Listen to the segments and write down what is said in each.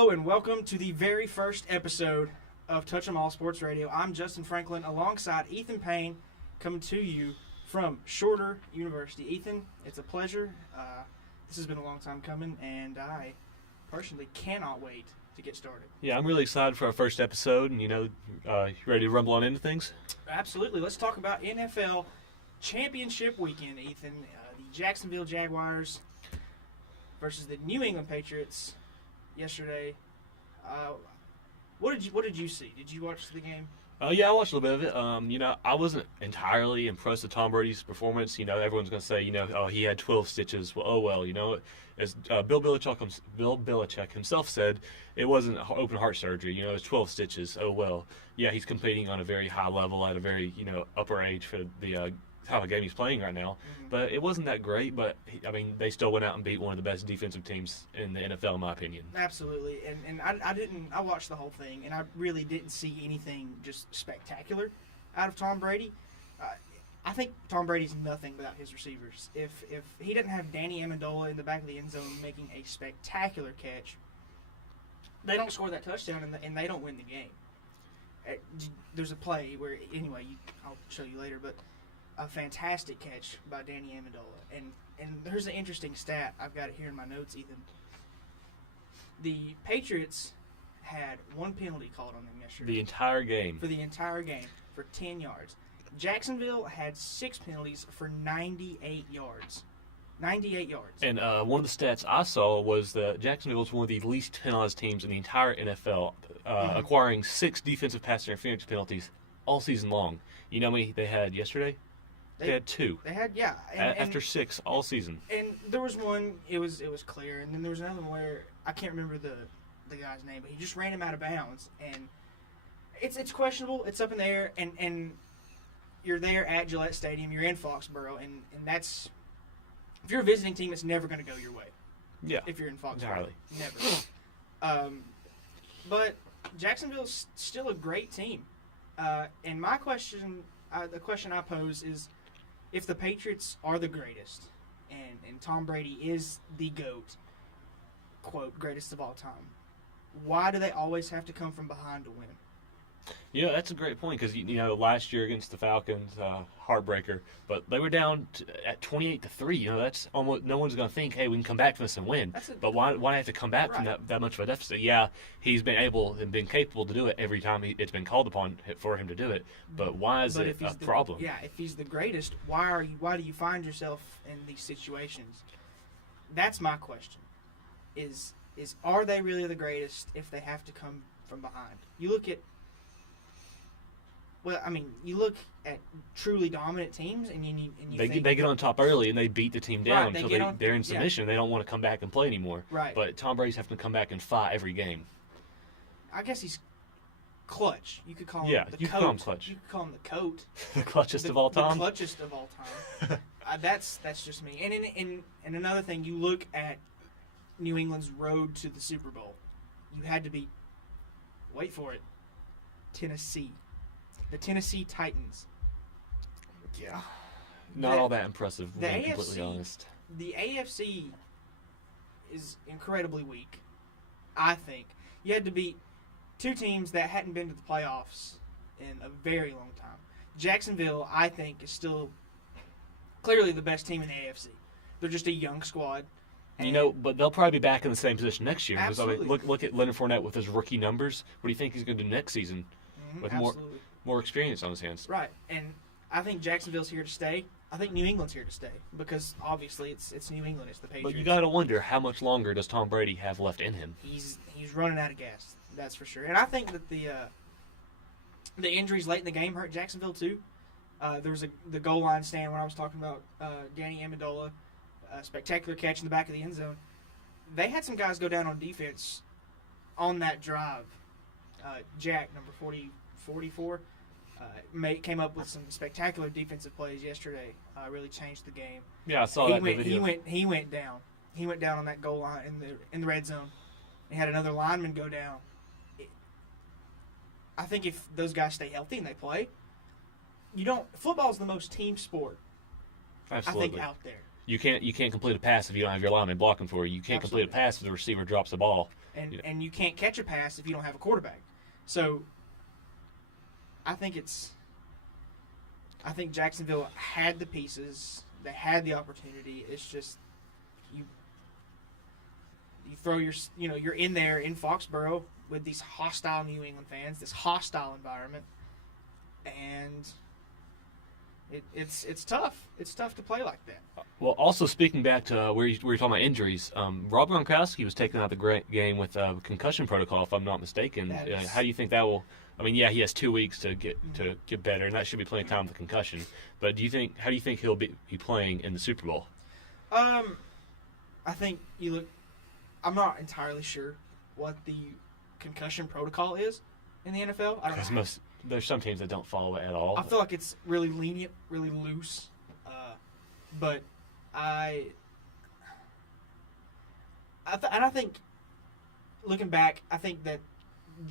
Hello and welcome to the very first episode of Touch 'em All Sports Radio. I'm Justin Franklin alongside Ethan Payne, coming to you from Shorter University. Ethan, it's a pleasure. This has been a long time coming, and I personally cannot wait to get started. Yeah, I'm really excited for our first episode, and you ready to rumble on into things? Absolutely. Let's talk about NFL Championship Weekend, Ethan. The Jacksonville Jaguars versus the New England Patriots yesterday. What did you see? Did you watch the game? Yeah, I watched a little bit of it. I wasn't entirely impressed with Tom Brady's performance. Everyone's going to say, oh, he had 12 stitches. Well, as Bill Belichick himself said, it wasn't open heart surgery. It was 12 stitches. Oh, well. Yeah, he's competing on a very high level at a very, upper age for the how the game he's playing right now. Mm-hmm. But it wasn't that great. But, they still went out and beat one of the best defensive teams in the NFL, in my opinion. Absolutely. And I watched the whole thing, and I really didn't see anything just spectacular out of Tom Brady. I think Tom Brady's nothing without his receivers. If he didn't have Danny Amendola in the back of the end zone making a spectacular catch, they don't score that touchdown, and they don't win the game. There's a play where, anyway, I'll show you later, but a fantastic catch by Danny Amendola. And there's an interesting stat. I've got it here in my notes, Ethan. The Patriots had one penalty called on them yesterday. The entire game. For the entire game, for 10 yards. Jacksonville had 6 penalties for 98 yards. 98 yards. And one of the stats I saw was that Jacksonville was one of the least penalized teams in the entire NFL, acquiring 6 defensive pass interference penalties all season long. You know how many they had yesterday? They had 2. They had, yeah. After 6 all season. And there was one, it was clear, and then there was another one where I can't remember the guy's name, but he just ran him out of bounds, and it's questionable. It's up in the air, and you're there at Gillette Stadium. You're in Foxborough, and that's, if you're a visiting team, it's never going to go your way. Yeah. If you're in Foxborough. Entirely. Never. But Jacksonville's still a great team. And my question, the question I pose is, if the Patriots are the greatest, and Tom Brady is the GOAT, quote, greatest of all time, why do they always have to come from behind to win? That's a great point because, last year against the Falcons, heartbreaker, but they were down at 28-3. That's almost, no one's going to think, hey, we can come back from this and win. But why have to come back from that much of a deficit? Yeah, he's been able and been capable to do it every time it's been called upon for him to do it. But why is it a problem? Yeah, if he's the greatest, why do you find yourself in these situations? That's my question. Is are they really the greatest if they have to come from behind? You look at truly dominant teams, and they get on top early and they beat the team down until they're in submission. Yeah. They don't want to come back and play anymore. Right. But Tom Brady's having to come back and fight every game. I guess he's clutch. You could call him the coat. You could call him clutch. You could call him the coat. The clutchest of all time. The clutchest of all time. That's just me. And another thing, you look at New England's road to the Super Bowl. You had to beat, wait for it, Tennessee. The Tennessee Titans. Yeah. Not all that impressive, to be completely honest. The AFC is incredibly weak, I think. You had to beat 2 teams that hadn't been to the playoffs in a very long time. Jacksonville, I think, is still clearly the best team in the AFC. They're just a young squad. But they'll probably be back in the same position next year. Absolutely. Look at Leonard Fournette with his rookie numbers. What do you think he's going to do next season with more experience on his hands? Right, and I think Jacksonville's here to stay. I think New England's here to stay because obviously it's New England, it's the Patriots. But you got to wonder how much longer does Tom Brady have left in him? He's running out of gas, that's for sure. And I think that the injuries late in the game hurt Jacksonville too. There was the goal line stand when I was talking about Danny Amendola, a spectacular catch in the back of the end zone. They had some guys go down on defense on that drive. Jack, number 44, came up with some spectacular defensive plays yesterday. Really changed the game. Yeah, I saw that video. He went down. He went down on that goal line in the red zone. He had another lineman go down. I think if those guys stay healthy and they play, football's the most team sport. Absolutely. I think out there. You can't complete a pass if you don't have your lineman blocking for you. You can't complete a pass if the receiver drops the ball. And you can't catch a pass if you don't have a quarterback. So I think Jacksonville had the pieces. They had the opportunity. It's just you throw you're in there in Foxborough with these hostile New England fans, this hostile environment, and it's tough. It's tough to play like that. Well, also speaking back to where you were talking about injuries, Rob Gronkowski was taken out of the game with concussion protocol, if I'm not mistaken. How do you think that will? I mean, yeah, he has 2 weeks to get better, and that should be plenty of time with the concussion. But how do you think he'll be playing in the Super Bowl? I think I'm not entirely sure what the concussion protocol is in the NFL. I don't know. There's some teams that don't follow it at all. I feel like it's really lenient, really loose. But I think, looking back, I think that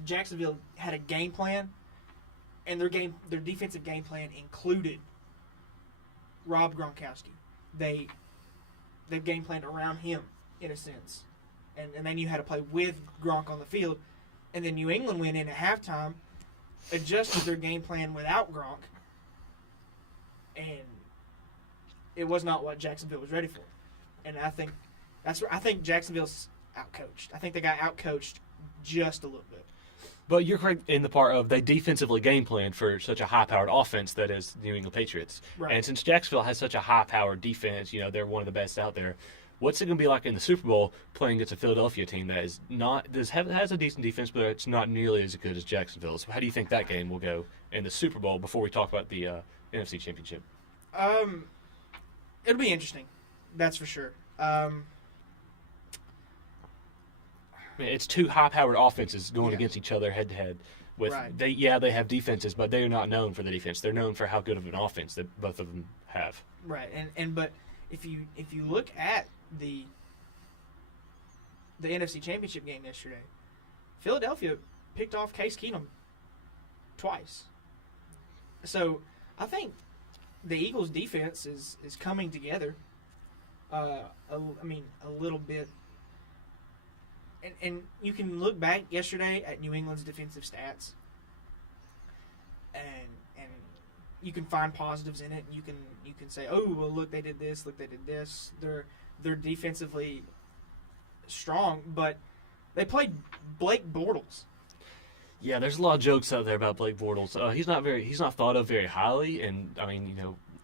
Jacksonville had a game plan, and their defensive game plan included Rob Gronkowski. They game planned around him in a sense, and they knew how to play with Gronk on the field. And then New England went in at halftime, adjusted their game plan without Gronk, and it was not what Jacksonville was ready for. And I think Jacksonville's outcoached. I think they got outcoached just a little bit. But you're correct in the part of they defensively game planned for such a high-powered offense that is the New England Patriots. Right. And since Jacksonville has such a high-powered defense, they're one of the best out there. What's it going to be like in the Super Bowl playing against a Philadelphia team that has a decent defense, but it's not nearly as good as Jacksonville? So how do you think that game will go in the Super Bowl before we talk about the NFC Championship? It'll be interesting. That's for sure. It's two high-powered offenses going against each other head-to-head. They have defenses, but they are not known for the defense. They're known for how good of an offense that both of them have. Right, but if you look at the NFC Championship game yesterday, Philadelphia picked off Case Keenum twice. So I think the Eagles' defense is coming together. A little bit. And you can look back yesterday at New England's defensive stats, and you can find positives in it. And you can say, oh, well, look, they did this. Look, they did this. They're defensively strong, but they played Blake Bortles. Yeah, there's a lot of jokes out there about Blake Bortles. He's not thought of very highly, and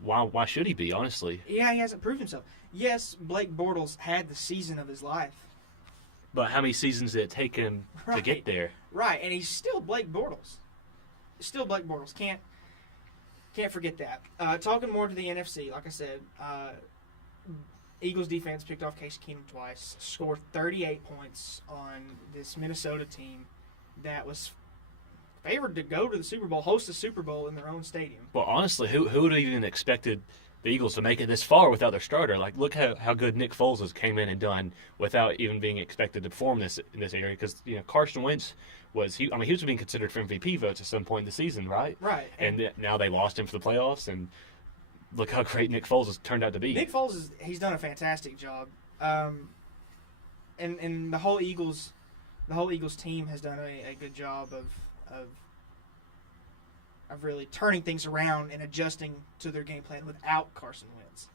why should he be? Honestly. Yeah, he hasn't proved himself. Yes, Blake Bortles had the season of his life. But how many seasons did it take him to get there? Right, and he's still Blake Bortles. Can't forget that. Talking more to the NFC, like I said, Eagles defense picked off Case Keenum twice, scored 38 points on this Minnesota team that was favored to go to the Super Bowl, host the Super Bowl in their own stadium. Well, honestly, who would have even expected the Eagles to make it this far without their starter? Like, look how good Nick Foles has came in and done without even being expected to perform in this area. Because Carson Wentz he was being considered for MVP votes at some point in the season, right? Right. And now they lost him for the playoffs, and look how great Nick Foles has turned out to be. Nick Foles he's done a fantastic job, and the whole Eagles team has done a good job of really turning things around and adjusting to their game plan without Carson Wentz.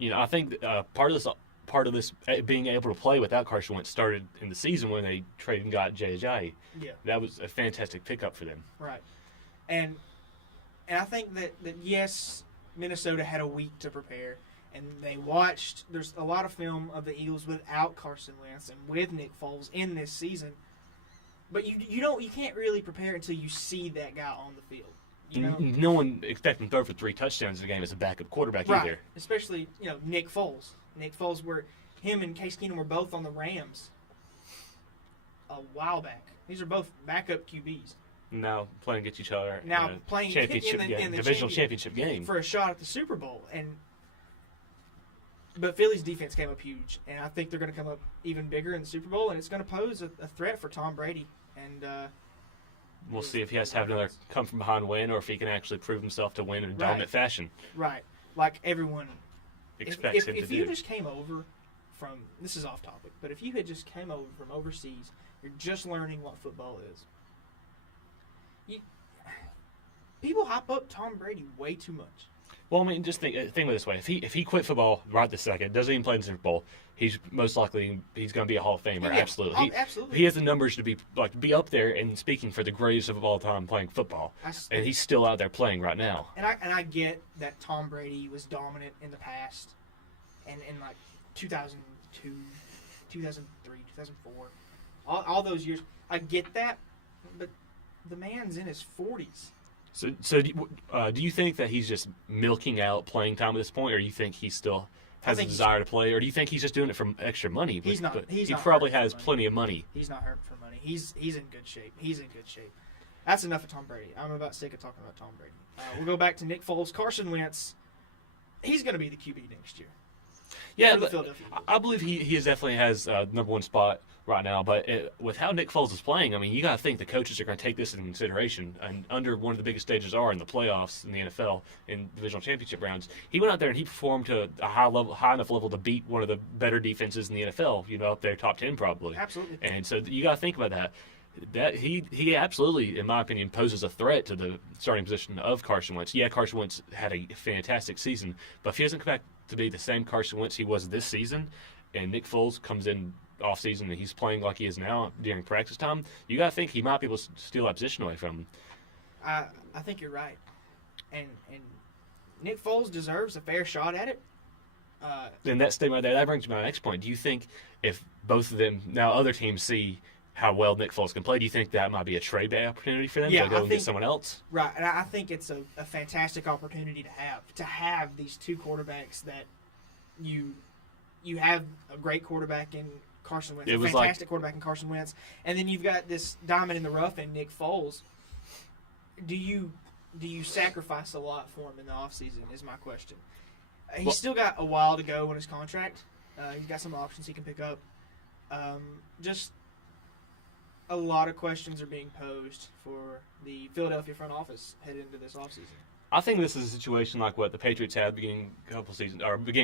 I think part of this being able to play without Carson Wentz started in the season when they traded and got Jay Ajayi. Yeah, that was a fantastic pickup for them. Right, and I think that yes, Minnesota had a week to prepare, and they watched. There's a lot of film of the Eagles without Carson Wentz and with Nick Foles in this season, but you can't really prepare until you see that guy on the field. No one expects him to throw for 3 touchdowns in a game as a backup quarterback either. Especially, Nick Foles. Nick Foles, him and Case Keenum were both on the Rams a while back. These are both backup QBs. Now playing against each other. Now playing championship game, divisional championship game for a shot at the Super Bowl. But Philly's defense came up huge, and I think they're going to come up even bigger in the Super Bowl, and it's going to pose a threat for Tom Brady. And we'll see if he has to have another come-from-behind win or if he can actually prove himself to win in a dominant fashion. Right. Like everyone expects him to if do. you just came over from, this is off topic, but if you had just came over from overseas, you're just learning what football is. People hype up Tom Brady way too much. Well, I mean, just think of it this way: if he quit football right this second, doesn't even play in the Super Bowl, he's most likely going to be a Hall of Famer. Yeah, absolutely, absolutely. He has the numbers to be up there and speaking for the greatest of all time playing football, and he's still out there playing right now. And I get that Tom Brady was dominant in the past, and in like 2002, 2003, 2004, all those years. I get that, but the man's in his 40s. So do you think that he's just milking out playing time at this point, or do you think he still has a desire to play, or do you think he's just doing it for extra money? He's not. He probably has plenty of money. He's not hurting for money. He's in good shape. He's in good shape. That's enough of Tom Brady. I'm about sick of talking about Tom Brady. We'll go back to Nick Foles. Carson Wentz. He's going to be the QB next year. Yeah, but I believe he definitely has number one spot right now. But with how Nick Foles is playing, I mean, you got to think the coaches are going to take this into consideration. And under one of the biggest stages are in the playoffs in the NFL in divisional championship rounds, he went out there and he performed to a high enough level to beat one of the better defenses in the NFL. Up there, top 10 probably. Absolutely. And so you got to think about that. That he absolutely, in my opinion, poses a threat to the starting position of Carson Wentz. Yeah, Carson Wentz had a fantastic season, but if he doesn't come back to be the same Carson Wentz he was this season, and Nick Foles comes in off season and he's playing like he is now during practice time, you got to think he might be able to steal that position away from him. I think you're right, and Nick Foles deserves a fair shot at it. And that statement that brings me to my next point. Do you think if both of them now other teams see how well Nick Foles can play, do you think that might be a trade opportunity for them to go and get someone else? Right, and I think it's a fantastic opportunity to have these two quarterbacks that you have a great quarterback in Carson Wentz, a fantastic quarterback in Carson Wentz, and then you've got this diamond in the rough in Nick Foles. Do you sacrifice a lot for him in the offseason is my question. He's still got a while to go on his contract. He's got some options he can pick up. Just a lot of questions are being posed for the Philadelphia front office headed into this offseason. I think this is a situation like what the Patriots had beginning a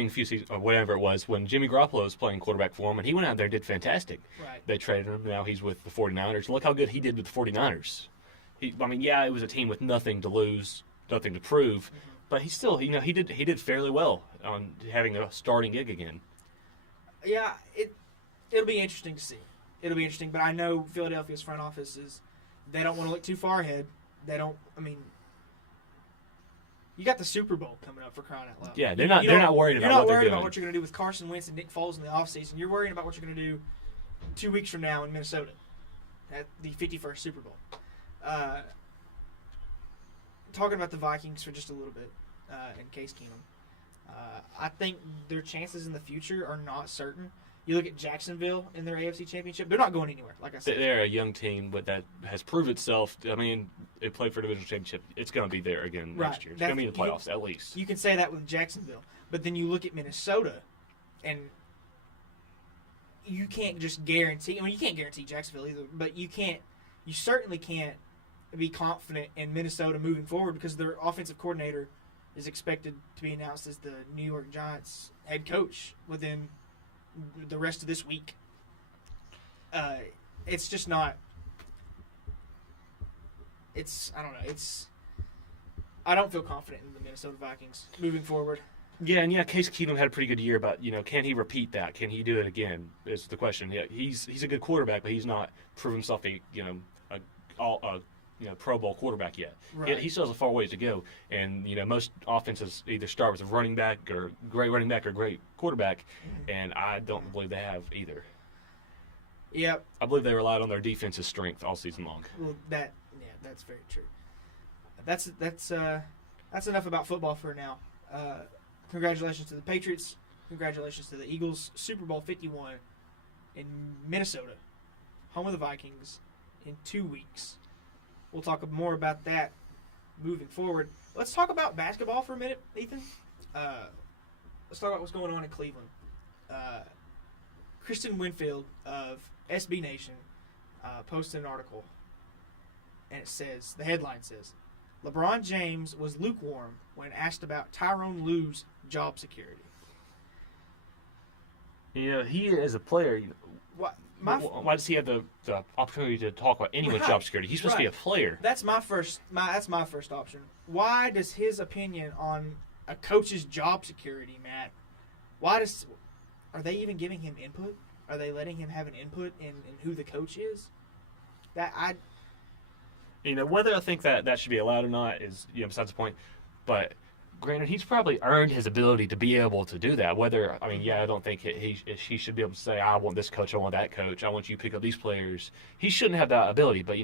few seasons, or whatever it was, when Jimmy Garoppolo was playing quarterback for him, and he went out there and did fantastic. Right. They traded him. Now he's with the 49ers. Look how good he did with the 49ers. It was a team with nothing to lose, nothing to prove, mm-hmm. but he still, he did fairly well on having a starting gig again. Yeah, it'll be interesting to see. It'll be interesting, but I know Philadelphia's front office they don't want to look too far ahead. You got the Super Bowl coming up, for crying out loud. Yeah, they're not worried about what they're doing. You're not worried about what you're going to do with Carson Wentz and Nick Foles in the offseason. You're worried about what you're going to do 2 weeks from now in Minnesota at the 51st Super Bowl. Talking about the Vikings for just a little bit and Case Keenum. I think their chances in the future are not certain. You look at Jacksonville in their AFC Championship; they're not going anywhere. Like I said, they're a young team, but that has proved itself. I mean, they played for a divisional championship. It's going to be there again next year. It's going to be in the playoffs at least. You can say that with Jacksonville, but then you look at Minnesota, and you can't just guarantee. I mean, you can't guarantee Jacksonville either, but you certainly can't be confident in Minnesota moving forward because their offensive coordinator is expected to be announced as the New York Giants head coach within the rest of this week. It's just not. I don't know. I don't feel confident in the Minnesota Vikings moving forward. Yeah, and Case Keenum had a pretty good year, but can he repeat that? Can he do it again? Is the question. Yeah, he's a good quarterback, but he's not proven himself a Pro Bowl quarterback yet. Right. He still has a far ways to go, and most offenses either start with a running back or great running back or great quarterback, mm-hmm. and I don't believe they have either. Yep. I believe they relied on their defensive strength all season long. Well, that's very true. That's enough about football for now. Congratulations to the Patriots. Congratulations to the Eagles. Super Bowl 51 in Minnesota, home of the Vikings, in 2 weeks. We'll talk more about that moving forward. Let's talk about basketball for a minute, Ethan. Let's talk about what's going on in Cleveland. Kristen Winfield of SB Nation posted an article, and the headline says, LeBron James was lukewarm when asked about Tyronn Lue's job security. You know, he as a player. What Why does he have the opportunity to talk about anyone's job security? He's supposed to be a player. That's my first option. Why does his opinion on a coach's job security, Matt? Are they even giving him input? Are they letting him have an input in who the coach is? Whether I think that should be allowed or not is besides the point. But granted, he's probably earned his ability to be able to do that. I don't think he should be able to say, I want this coach, I want that coach, I want you to pick up these players. He shouldn't have that ability, but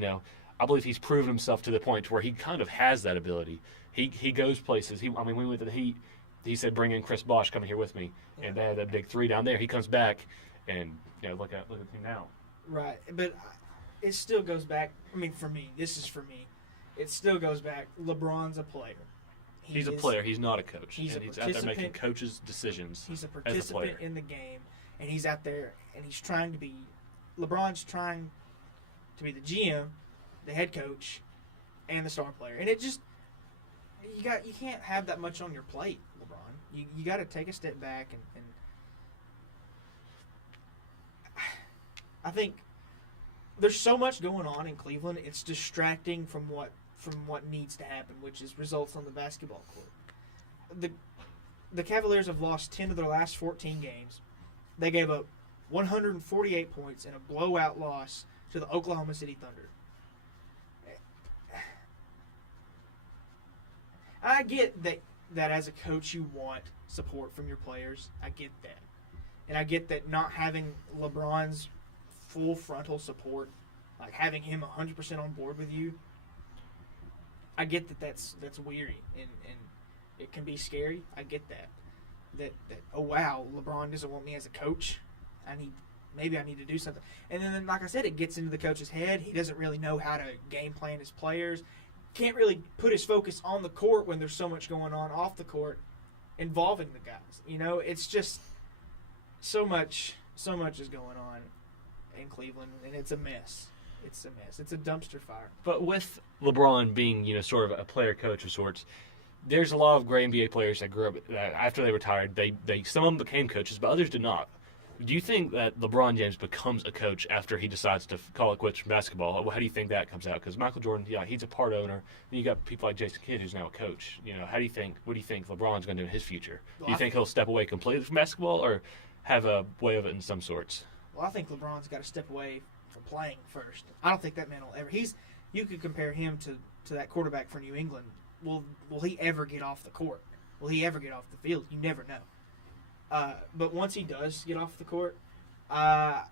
I believe he's proven himself to the point where he kind of has that ability. He goes places. We went to the Heat. He said, "Bring in Chris Bosh, come here with me," and they had that big three down there. He comes back, and look at him now. Right, but it still goes back. For me, it still goes back. LeBron's a player. He's a player. He's not a coach. He's out there making coaches' decisions. He's a participant in the game, and he's out there, and he's trying to be. LeBron's trying to be the GM, the head coach, and the star player, and it just you can't have that much on your plate, LeBron. You got to take a step back, and I think there's so much going on in Cleveland. It's distracting from what needs to happen, which is results on the basketball court. The Cavaliers have lost 10 of their last 14 games. They gave up 148 points in a blowout loss to the Oklahoma City Thunder. I get that as a coach you want support from your players. I get that. And I get that not having LeBron's full frontal support, like having him 100% on board with you, I get that's weary and it can be scary. I get that oh wow, LeBron doesn't want me as a coach. Maybe I need to do something. And then like I said, it gets into the coach's head. He doesn't really know how to game plan his players. Can't really put his focus on the court when there's so much going on off the court involving the guys. It's just so much is going on in Cleveland, and it's a mess. It's a mess. It's a dumpster fire. But with LeBron being, sort of a player coach of sorts, there's a lot of great NBA players that grew up that after they retired, they some of them became coaches, but others did not. Do you think that LeBron James becomes a coach after he decides to call it quits from basketball? How do you think that comes out? Because Michael Jordan, he's a part owner. And you got people like Jason Kidd, who's now a coach. What do you think LeBron's going to do in his future? Do you think he'll step away completely from basketball or have a way of it in some sorts? Well, I think LeBron's got to step away from playing first. I don't think that man will ever. You could compare him to that quarterback for New England. Will he ever get off the court? Will he ever get off the field? You never know. But once he does get off the court, I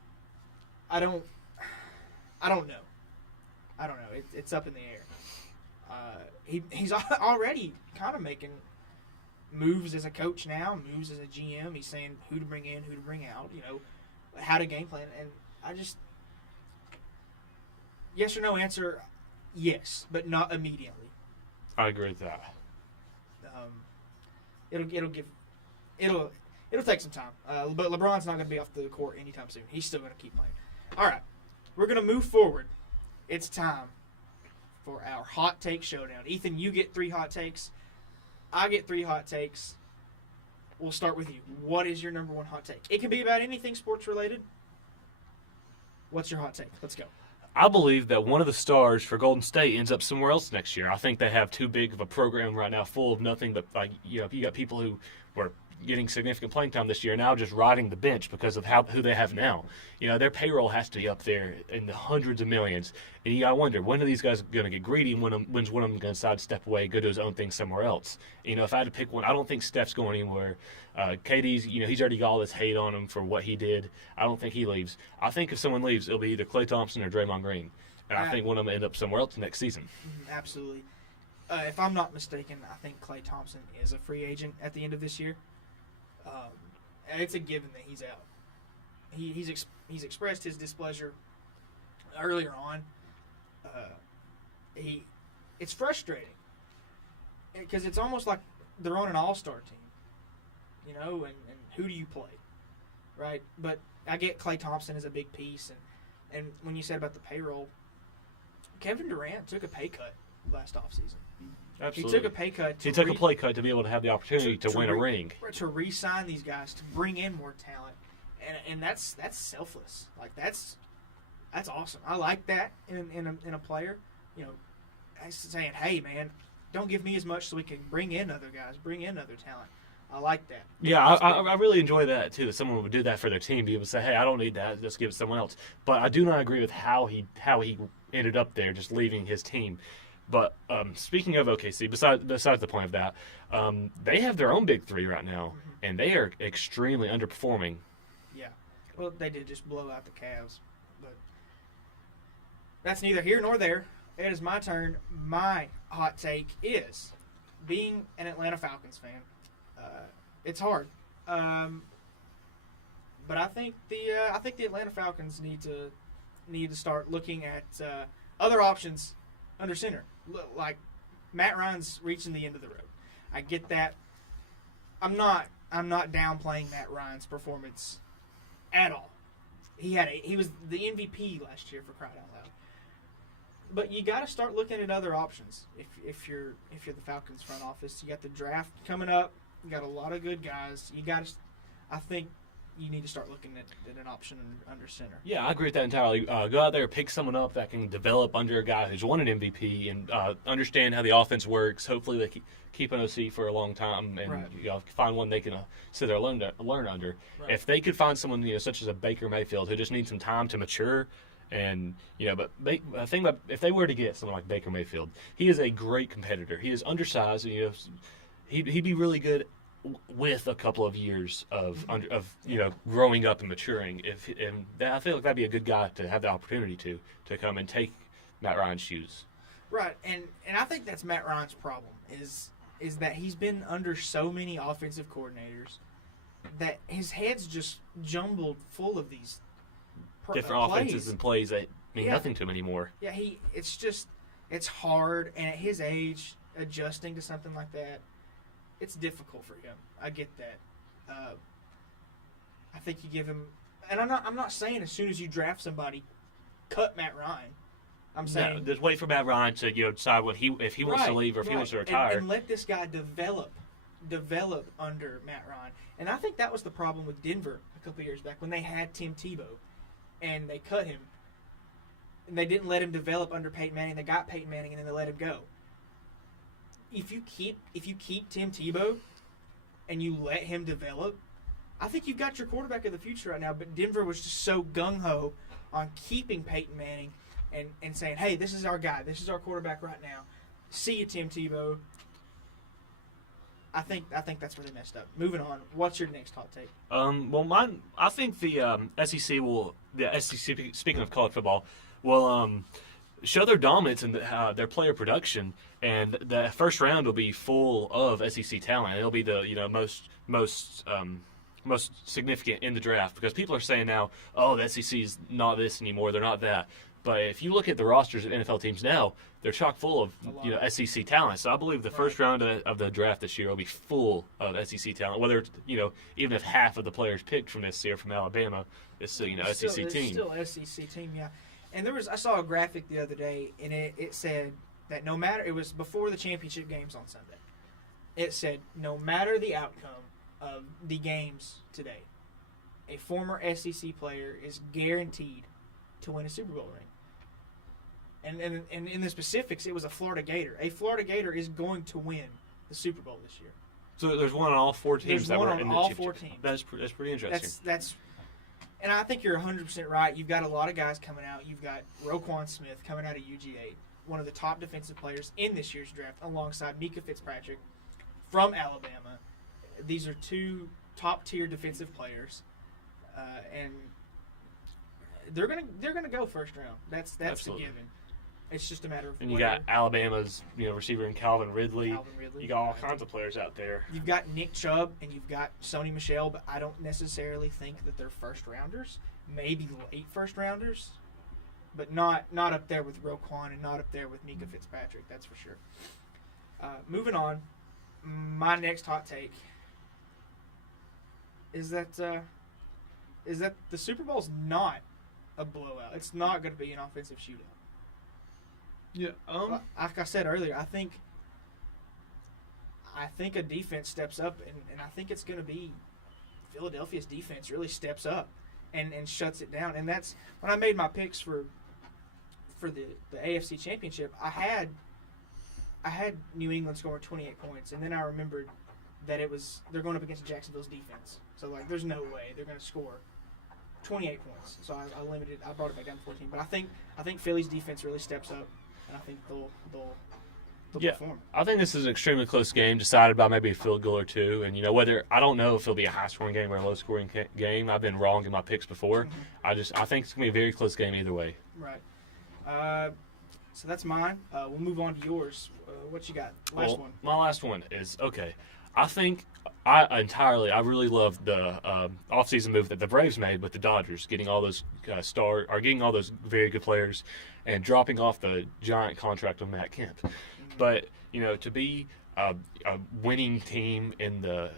don't know. It's up in the air. He's already kind of making moves as a coach now, moves as a GM. He's saying who to bring in, who to bring out, how to game plan. And I just, yes or no answer, yes, but not immediately. I agree with that. It'll take some time, but LeBron's not going to be off the court anytime soon. He's still going to keep playing. All right, we're going to move forward. It's time for our hot take showdown. Ethan, you get 3 hot takes. I get 3 hot takes. We'll start with you. What is your number 1 hot take? It can be about anything sports related. What's your hot take? Let's go. I believe that one of the stars for Golden State ends up somewhere else next year. I think they have too big of a program right now, full of nothing but you got people who were getting significant playing time this year now just riding the bench because of who they have now. Their payroll has to be up there in the hundreds of millions. And you got to wonder, when are these guys going to get greedy and when's one of them going to decide to step away, go do his own thing somewhere else? If I had to pick one, I don't think Steph's going anywhere. KD's, he's already got all this hate on him for what he did. I don't think he leaves. I think if someone leaves, it'll be either Klay Thompson or Draymond Green. And I think one of them end up somewhere else next season. Absolutely. If I'm not mistaken, I think Klay Thompson is a free agent at the end of this year. It's a given that he's out. He's expressed his displeasure earlier on. It's frustrating because it's almost like they're on an all-star team, and who do you play, right? But I get Klay Thompson is a big piece, and when you said about the payroll, Kevin Durant took a pay cut last offseason. Absolutely. He took a pay cut. He took a play cut to be able to have the opportunity to win a ring. To re-sign these guys, to bring in more talent. and that's selfless. Like that's awesome. I like that in a player. You know, saying, hey man, don't give me as much so we can bring in other guys, bring in other talent. I like that. Yeah, I really enjoy that too. That someone would do that for their team, be able to say, "Hey, I don't need that. Just give it to someone else." But I do not agree with how he ended up there, just leaving his team. But speaking of OKC, besides the point of that, they have their own big three right now, and they are extremely underperforming. Yeah, well, they did just blow out the Cavs, but that's neither here nor there. It is my turn. My hot take is, being an Atlanta Falcons fan, it's hard, but I think the Atlanta Falcons need to start looking at other options under center. Like Matt Ryan's reaching the end of the road. I get that. I'm not downplaying Matt Ryan's performance at all. He was the MVP last year, for crying out loud. But you got to start looking at other options. If you're the Falcons front office, you got the draft coming up. You got a lot of good guys. I think you need to start looking at an option under center. Yeah, I agree with that entirely. Go out there, pick someone up that can develop under a guy who's won an MVP and understand how the offense works. Hopefully, they keep an OC for a long time and Right. find one they can sit there and learn under. Right. If they could find someone such as a Baker Mayfield who just needs some time to mature. And but I think that if they were to get someone like Baker Mayfield, he is a great competitor. He is undersized. He'd be really good with a couple of years of growing up and maturing. I feel like that'd be a good guy to have the opportunity to come and take Matt Ryan's shoes. Right, and I think that's Matt Ryan's problem is that he's been under so many offensive coordinators that his head's just jumbled full of these different plays. offenses and plays that mean nothing to him anymore. Yeah, it's hard, and at his age, adjusting to something like that, it's difficult for him. I get that. I think you give him, and I'm not saying as soon as you draft somebody, cut Matt Ryan. I'm saying just wait for Matt Ryan to decide if he wants to leave or if he wants to retire, and let this guy develop under Matt Ryan. And I think that was the problem with Denver a couple of years back when they had Tim Tebow. And they cut him. And they didn't let him develop under Peyton Manning. They got Peyton Manning and then they let him go. If you keep Tim Tebow and you let him develop, I think you've got your quarterback of the future right now. But Denver was just so gung-ho on keeping Peyton Manning and saying, hey, this is our guy. This is our quarterback right now. See you, Tim Tebow. I think that's where they messed up. Moving on, what's your next hot take? Mine. I think the SEC will. The SEC, speaking of college football, will show their dominance in their player production, and the first round will be full of SEC talent. It'll be the most significant in the draft because people are saying now, oh, the SEC is not this anymore. They're not that. But if you look at the rosters of NFL teams now, they're chock full of SEC talent. So I believe the first round of the draft this year will be full of SEC talent. Whether it's, even if half of the players picked from SEC or from Alabama, it's still SEC team. It's still SEC team, yeah. And I saw a graphic the other day, and it said that no matter, it was before the championship games on Sunday. It said no matter the outcome of the games today, a former SEC player is guaranteed to win a Super Bowl ring. And in the specifics, it was a Florida Gator. A Florida Gator is going to win the Super Bowl this year. So there's one on all four teams that were in the all championship. four teams. That's pretty interesting. And I think you're 100% right. You've got a lot of guys coming out. You've got Roquan Smith coming out of UGA, one of the top defensive players in this year's draft, alongside Mika Fitzpatrick from Alabama. These are two top-tier defensive players, and they're gonna go first round. That's Absolutely. a given. It's just a matter of. And you got Alabama's receiver in Calvin Ridley. You got all kinds of players out there. You've got Nick Chubb and you've got Sony Michel, but I don't necessarily think that they're first rounders. Maybe late first rounders, but not up there with Roquan and not up there with Mika Fitzpatrick. That's for sure. Moving on, my next hot take is that the Super Bowl's not a blowout. It's not going to be an offensive shootout. Yeah. Like I said earlier, I think a defense steps up, and I think it's going to be Philadelphia's defense really steps up and shuts it down. And that's when I made my picks for the AFC Championship. I had New England scoring 28 points, and then I remembered that they're going up against Jacksonville's defense. So like, there's no way they're going to score 28 points. So I brought it back down to 14. But I think Philly's defense really steps up, and I think they'll perform. I think this is an extremely close game, decided by maybe a field goal or two. And I don't know if it'll be a high scoring game or a low scoring game. I've been wrong in my picks before. Mm-hmm. I think it's gonna be a very close game either way. Right. So that's mine. We'll move on to yours. What you got? Last one. My last one is okay. I think I really love the offseason move that the Braves made with the Dodgers, getting all those getting all those very good players, and dropping off the giant contract on Matt Kemp. But to be a winning team in the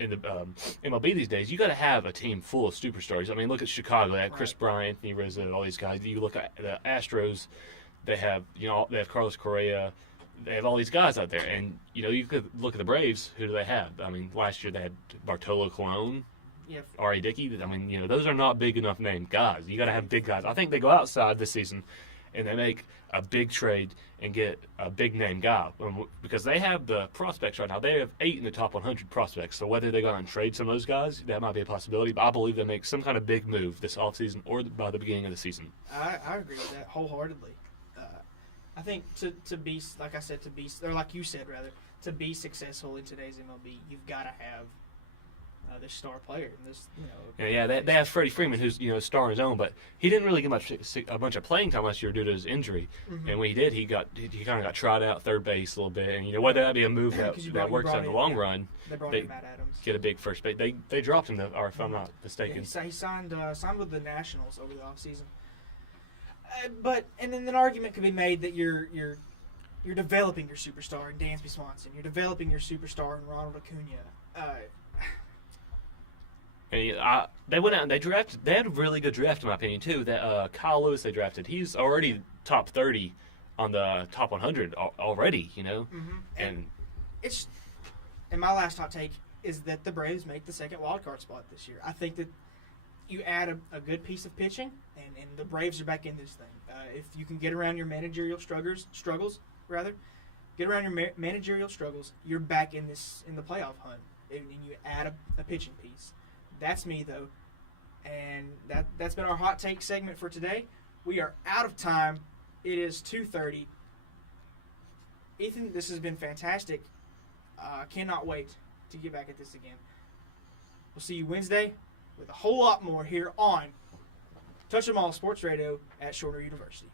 MLB these days, you got to have a team full of superstars. I mean, look at Chicago. They have Chris Bryant, Anthony Rizzo, all these guys. You look at the Astros. They have Carlos Correa. They have all these guys out there, and you could look at the Braves. Who do they have? I mean, last year they had Bartolo Colon, R.A. Dickey. I mean, those are not big enough named guys. You got to have big guys. I think they go outside this season, and they make a big trade and get a big name guy because they have the prospects right now. They have 8 in the top 100 prospects. So whether they go out and trade some of those guys, that might be a possibility. But I believe they make some kind of big move this offseason or by the beginning of the season. I agree with that wholeheartedly. I think to be, like I said, or like you said rather, to be successful in today's MLB, you've got to have this star player. They have Freddie Freeman, who's a star on his own, but he didn't really get a bunch of playing time last year due to his injury. Mm-hmm. And when he did, he kind of got trotted out third base a little bit. And whether that be a move that works out in the long run, they brought in Matt Adams. Get a big first base. They dropped him, or if I'm not mistaken. Yeah, he signed with the Nationals over the offseason. But then an argument could be made that you're developing your superstar in Dansby Swanson. You're developing your superstar in Ronald Acuna. They went out and they drafted. They had a really good draft, in my opinion, too. That Kyle Lewis they drafted. He's already top 30 on the top 100 already. Mm-hmm. And my last hot take is that the Braves make the second wild card spot this year. I think that you add a good piece of pitching, and the Braves are back in this thing. If you can get around your managerial struggles, you're back in the playoff hunt, and you add a pitching piece. That's me, though, and that's been our hot take segment for today. We are out of time. It is 2:30. Ethan, this has been fantastic. Cannot wait to get back at this again. We'll see you Wednesday with a whole lot more here on Touch 'em All Sports Radio at Shorter University.